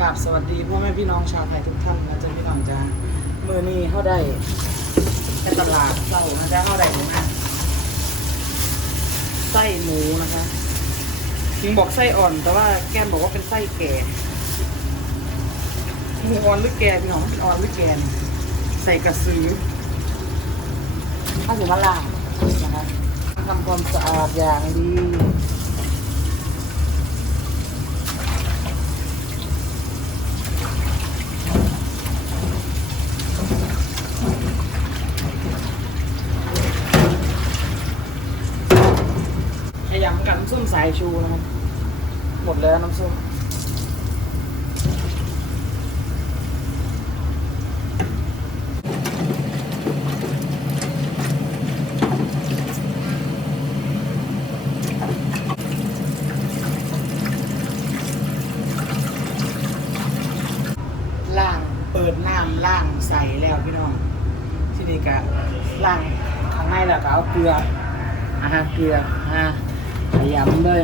กราบสวัสดีพ่อแม่พี่น้องชาวไทยทุกท่านนะจ๊ะพี่น้องจ้ามือนี้เข้าได้ในตลาดเรานะจ๊ะเข้าได้หมูนะไส้หมูนะคะทิงบอกไส้อ่อนแต่ว่าแก้มบอกว่าเป็นไส้แก่หมูอ่อนหรือแก่พี่น้องอ่อนหรือแก่ใส่กระสือข้าวสีมะลานะคะทำความสะอาดอย่างดี ขยำกับน้ำ ส้มสายชูนะครับ หมดแล้วน้ำส้มล่างเปิดน้ำล่างใส่แล้วพี่น้อง ที่นี่ก็ล่างข้างในแล้วก็เอาเกลืออ่าฮะเกลืออ่า ยำเลย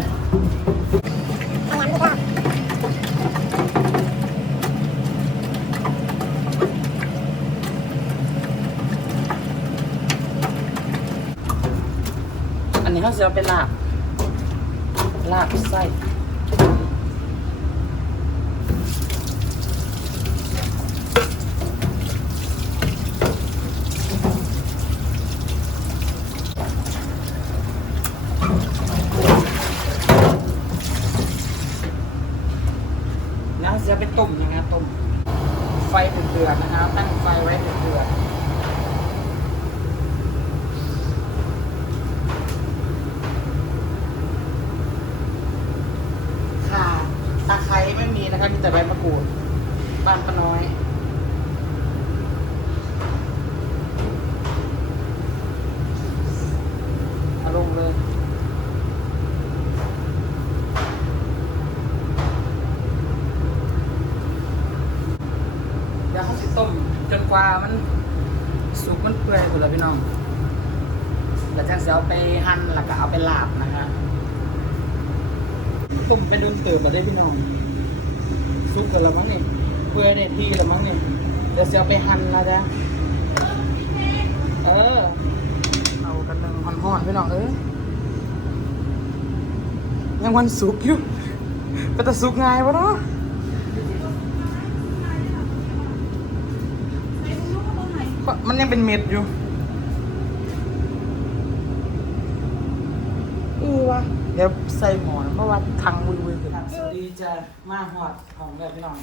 อันนี้เขาจะเป็นลาบ ลาบไส้แล้วเขาจะเอาไปต้มนะครับต้ม ไฟเดือดๆนะครับ ตั้งไฟไว้เดือดๆ ค่ะตะไคร้ไม่มีนะคะมีแต่ใบมะกรูด บ้านป้าน้อยเอาลงเลย เดี๋ยวเขาสิต้มจนก ว่ามันสุกมันเปื่อยหมดแล้วพี่น้องแล้วจะเอาไปหั่นแล้วก็เอาไปลาบนะคะต้มไปโดนเติบมาได้พี่น้องซุกกันแล้วมั้งเนี่ยเปื่อยได้ที่แล้วมั้งเนี่ยเดี๋ยวจะเอาไปหั่นนะจ๊ะเออเอากันหนึ่งห่อนๆพี่น้องเออยังวันสุกอยู่ก็จะสุกง่ายวะเนาะ มันยังเป็นเม็ดอยู่อือวะเดี๋ยวใส่หมอนเพราะว่าทังวุยวุยๆขึ้นสวัสดีจ้ะมาหอดของแบบพี่น้อง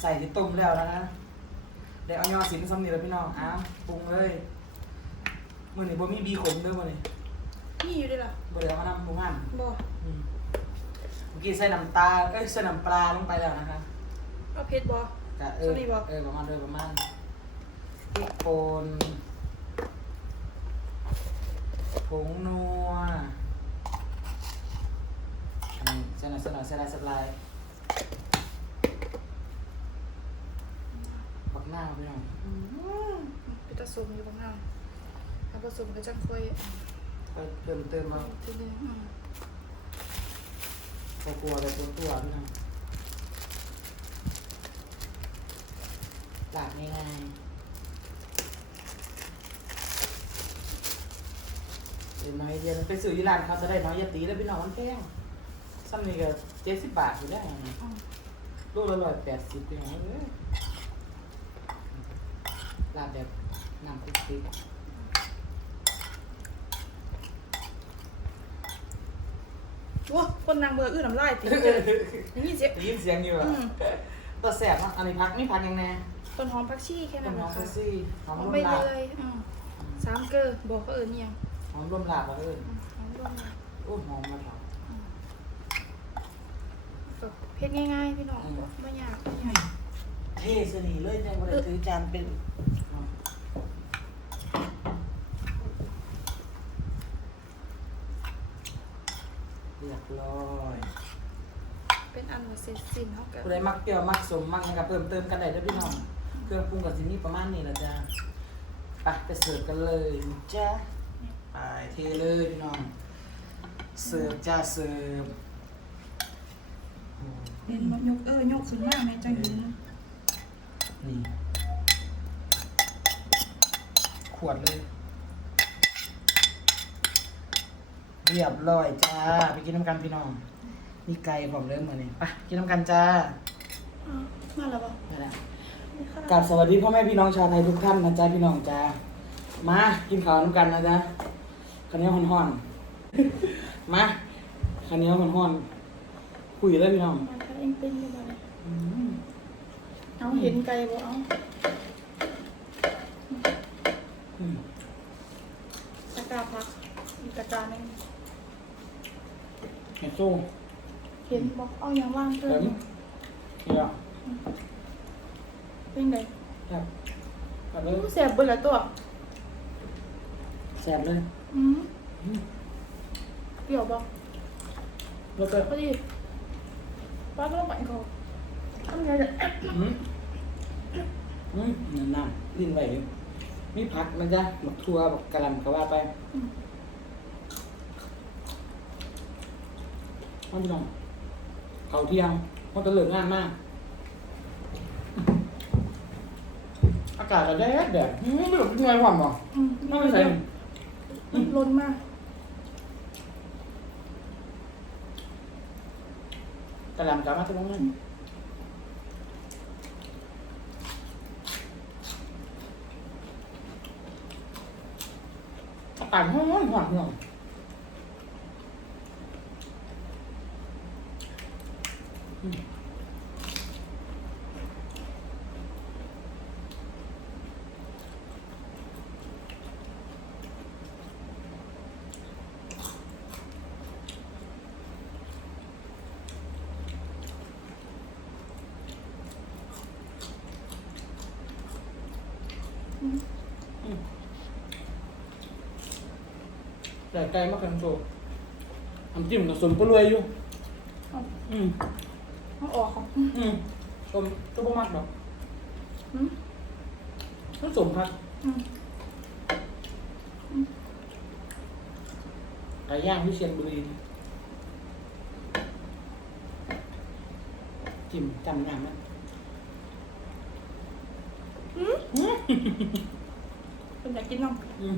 ใส่ที่ต้มแล้วนะนะเดี๋ยวเอายอสินซ้ำนี่แล้วพี่น้องอ้าวปรุงเลยมือนี่บ่มีบีขมเด้วยมือนี่นี่อยู่ด้วยล่ะบ่เดี๋ยวมานำปรุงหั่นบ่อืมเมื่อกี้ใส่น้ำตาลเอ้ยใส่น้ำปลาลงไปแล้วนะคะเอาเพชรบ่กะเออสวัสดีบ่เออประมาณโดยประมาณ พริกป่นผงนัวอันนี้เส้นหน่อยเส้นหน่อยเส้นลายเส้นลายบักหน้าพี่น้องเป็นตะสมอยู่บางห้างถ้าผสมก็จังค่อยไปเติมเติมมาทีนี้อืมพอกลัวเลยตัวตัวพี่น้องหลาบง่ายๆ เป็นน้อยเดียวไปซื้อที่ร้านเขาจะได้น้อยอยาตีแล้วพี่น้องมันแพงซ้ำนี่ก็เจ็ดสิบบาทอยู่แล้วนะอืมลูกละร้อยแปดสิบพี่น้องเอ้ยลาบแบบน้ำติ๊กติ๊กโอ้คนนางเบอร์อื้อน้ำลายติอย่างนี้เสียได้ยินเสียงอยู่อะอืมตัวแสบเนาะอันนี้พักนี่พักยังไงต้นหอมผักชีแค่ต้นั้นนหอมนะเฟคะซี่หอมหอมร่วไปมลาบเลยอืมสามเกลือบอกเขาเอิญเนี่ยง หอมร่วมลาบอะเอ้ยอืมหอมรวมเลยโอ้ยหอมมาครับก็เพชรง่ายๆพี่น้องอืมไม่ยากเท่สนีเลยจังบ่ได้ถือจานเป็นเรียบร้อยเป็นอันว่าเสร็จสิ้นเขากันผู้ใดมักเปรี้ยวมักสมมักหยังก็เพิ่มเติมกันได้เด้อพี่น้องเครื่องปรุงกับสิมีประมาณนี้ละจ้าไปไปเสิร์ฟกันเลยจ้า ไปเทเลยพี่น้องเสิร์ฟจ้าเสิร์ฟอืมเห็นมายกเออยกขึ้นมาแม่จังเห็นนี่ขวดเลย เรียบร้อยจ้า ไปกินน้ำกันพี่น้อง มีไก่ผมเริ่มมือนี่ไปกินน้ำกันจ้าอ้าวมาแล้วบ่ไปแล้วนี่ค่ะกราบสวัสดีพ่อแม่พี่น้องชาวไทยทุกท่านนะจ๊ะพี่น้องจ้ามากินข้าวน้ำกันนะจ๊ะ ข้าวเหนียวห่อนๆ มาข้าวเหนียวห่อนๆ คุยเลยพี่น้องมาค่ะเองเป็นอยู่บ่เนี่ยอืมเอาเห็นไกลบ่เอาอืมตะกร้าพักอีกตะกร้าหนึงเห็ดโซ่เห็นบ่เอาอย่างว่างเพิ่เห็มนเดี๋ยวเป็นไงครับเอาเลอู้ยแซ่บเบิดละตัวแสบเลย อืมอืมเปรี้ยวบ่แล้วก็พอดีป้าก็ต้องไปก่อนทำไงจะอืมอืมนั่นน้ำลิ้นไหวอยู่มีผักนะจ๊ะหมักทั่วบักกะหล่ำก็ว่าไปเอาพี่น้องเขาเที่ยงมันจะเหลืองงานมาก อากาศก็แดดแดดอืมไม่รู้เป็นไงความบ่อืมไม่ใส่ มันล้นมากกระลำกลับมาที่บ้านอากาศร้อนหวานหน่อยอืม แต่ไกลมากกันโซน้ำจิ้มกับสมปลวยอยู่เอาอืมเอาออกของอืมสมก็บ่มากดอกอืมมันสมครับอืมไก่ย่างที่เชียงบุรีจิ้มจำน้ำมันอืมอืมเป็นอยากกินน้ำอืม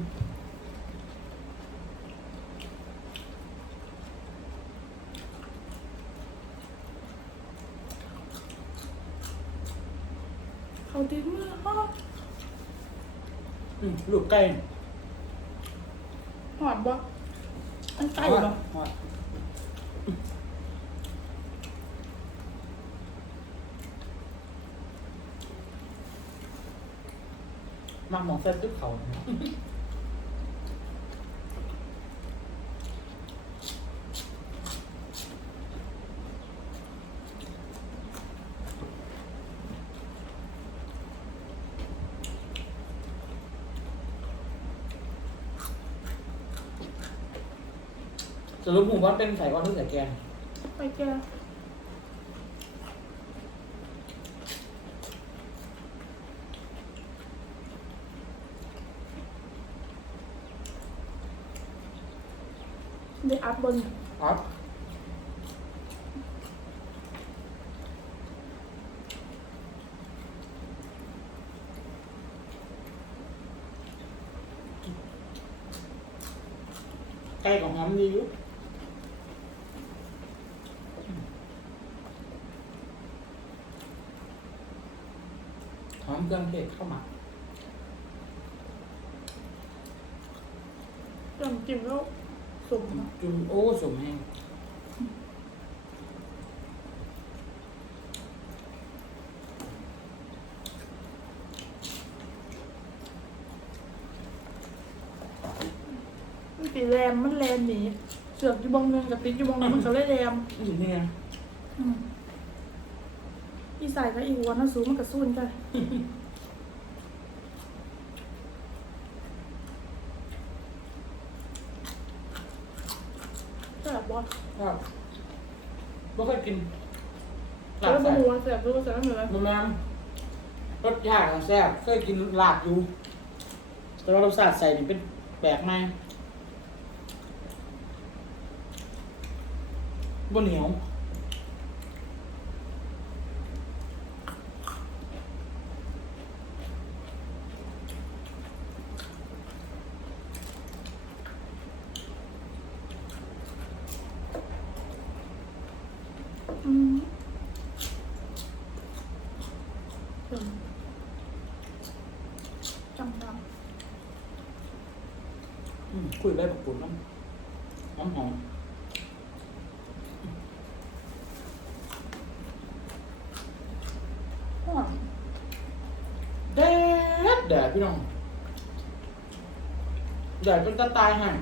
ดิ้นมือฮอดอืมลูกไก่หอดบ่อันไก่ฮอดเหรอฮอดมักหมองเส้นตึ๊บเขา รุปหมู่บ้านเป็นใส่ก้อนหรือใส่แกงไปแกเดี๋ยวอัพบนครับไก่ของหอมดีอยู่หอมเครื่องเทศเข้ามา จนจิ้มแล้ว มนะจุนโอ้สมแห้งมันตีแรมมันแรมหนีเสือกอยู่บองหนึงกับติ๊กอยู่บองหนึงมันก็เลยแรมอยู่นี่ไงอืมอีสายกับอีหัวน่าสูงมันกระสุนกันแซ่บบ่ ครับไม่เคยกินลาแล้บวใส่หัวแซ่บด้วยแซ่บเหมือนมันแม่นรสชาติของแซ่บเคยกินลาบอยู่ แต่ว่ารสชาติใส่นี่เป็นแปลกไหมบ่เหนียว ถึงจังด อืม คุยได้แบบปุ่นน้ำหอมหอมำหอมแดดแดดพี่น้องแดดเป็นตะตายห่าง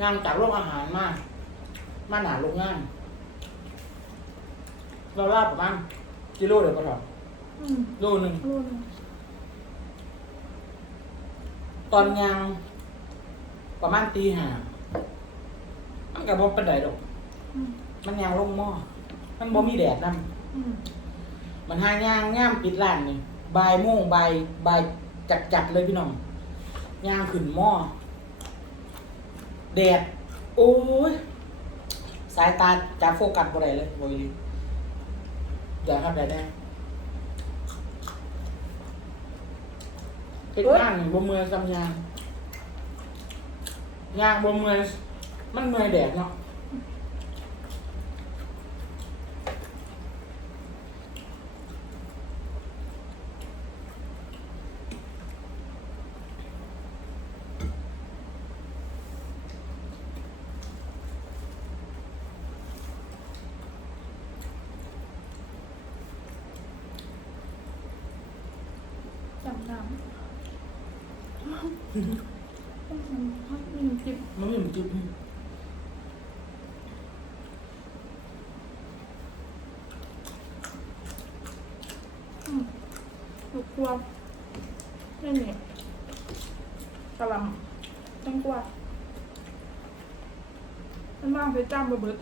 งานจากโรงอาหารมามาหนาโรงงาน เราลาบประมาณกิโลเดียวก็ถอดอืมโลหนึ่งรู้เลย ตอนยางประมาณตีห้ามันกับบเป็นไดดอกอืมมันยางลงหม้อมันบ่มีแดดนั่นอืมมันหายางง่ามปิดร้านนี่บ่ายโมงบ่ายบ่ายจัดจัดๆเลยพี่น้องยางขึ้นหม้อแดด โอ้ย สายตาจับโฟกัสบ่ได้เลยโวยเดี๋ยวครับแดดแน่ เป็นงานนี่บ่เมื่อยซ้ำยางยางบ่เมื่อยมันเมื่อยแดดเนาะจังดำอื มันไม่เหมือนจุดอืมลูกครัวนี่นี่กะหล่ำแตงกวามันว่างไปจ้ามบะเบิด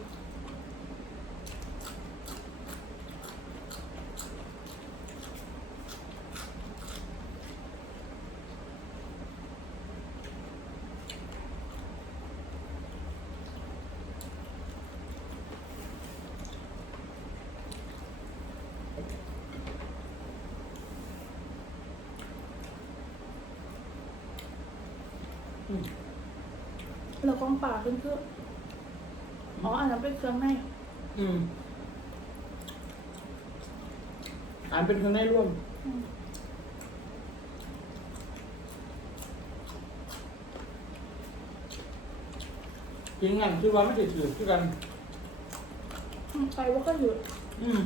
อืมแล้วกล้องป่าขึ้นเครื่องอ๋ออันนั้นเป็นเครื่องในอืมอ่านเป็นคนได้ร่วมอืมจริงอย่างคือว่าไม่ติดถือคือกันอืมไปว่าก็หยุดอืม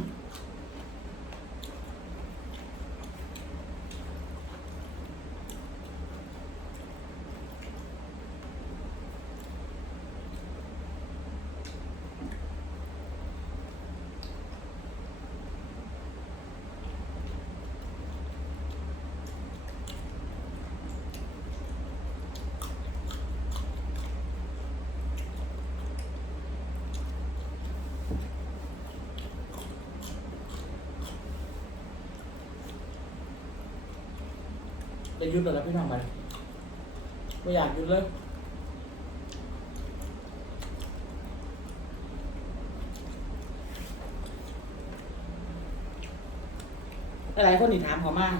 จะยุดแล้วพี่น้องไปไม่อยากยุดเลยหลายๆคนนี่ถามเขามาก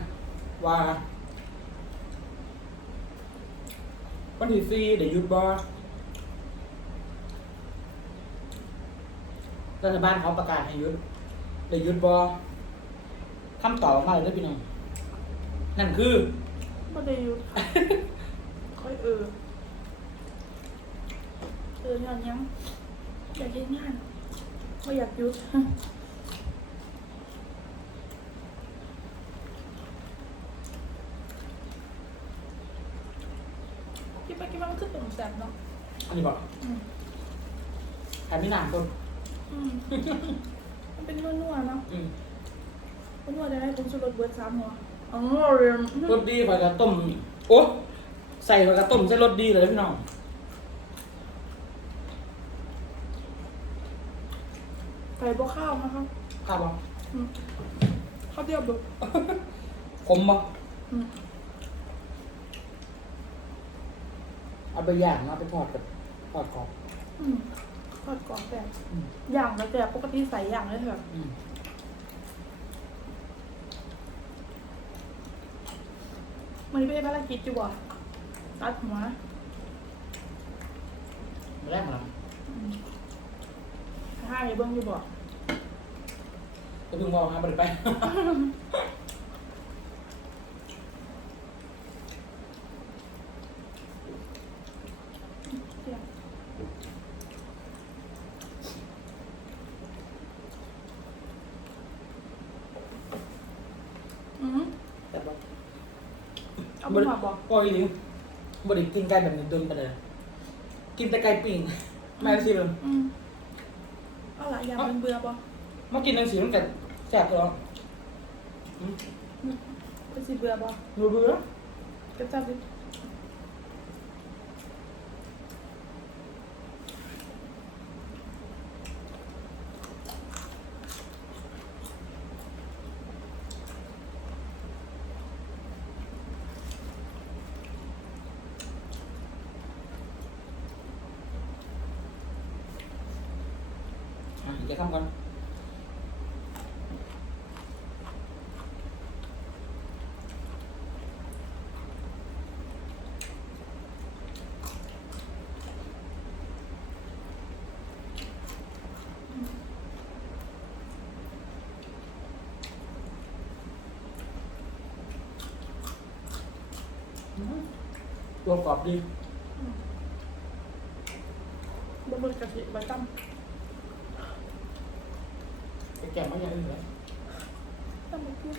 ว่าวันที่สี่เดี๋ยวยุดบอรัฐบาลเขาประกาศให้ยุดเดี๋ยวยุดบอคำตอบอมาเลยเด้อพี่น้องนั่นคือ ไม่ได้หยุดค่อยเออเออยังยังอยากเย็นงานไม่อยากหยุดคิดไปคิดมามันคือตุ่มแสบเนาะอันนี้บอกอืมแถมไม่นานต้นอืมมันเป็นนัวๆเนาะอืมนัวๆได้ไหมผมชูรสเบิร์ดสามหัว อ๋อเรียนรสดีไฟกระต้มโอ้ใส่ไฟกระต้มใส่รสดีเลยพี่น้องไก่บ่ข้าวนะครับข้าวบ่อืมข้าวเดียวบุกขมบ่อืมเอาไปย่างเอาไปทอดกับทอดกรอบอืมทอดกรอบแบบอืมอย่างแล้วแต่ปกติใส่อย่างเลยแบบอืม มันนี้ไม่ได้ภารกิจอยู่ว่ะตัดหัวมาแรกมาแล้วอืมให้เบิ้งอยู่บ่จะเพิ่งบอกนะบริไป เดี๋ยวอืม แต่บอก เอาไปมาบอกปล่อยหรือบริกินไก่แบบนี้โดนไปเลยกินแต่ไก่ปิ่งไม่ได้สิเลยอืมเอาหลายอย่างเป็นเบื่อบ่มากินนังสีมันกันแสบตัวเป็นสิเบื่อบ่รู้เบื่อก็จะไป อะเดี๋ยวข้ามก่อน ตัวกรอบดีบ่เบิ่งกะทิไว้ตั้มไปแกะมาอย่างอื่นเลยตั้มไปเพื่อ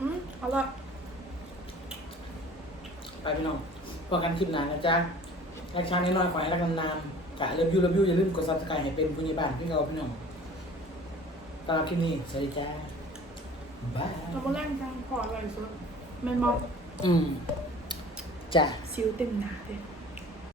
อืมเอาละไปพี่น้องพอกันคลิปหนานนะจ๊ะแอคชั่นน้อยๆขอให้รักกันนานกะเริ่มยูรับยูอย่าลืมกดซับสไครต์ให้เป็นผู้ใหญ่บ้านพี่เราพี่น้องตอนที่นี่สวัสดีจ้าบายเรามาแล่งกันพออะไรสุดแมนบอกอืมจ้ะซิวเต็มหนาเลย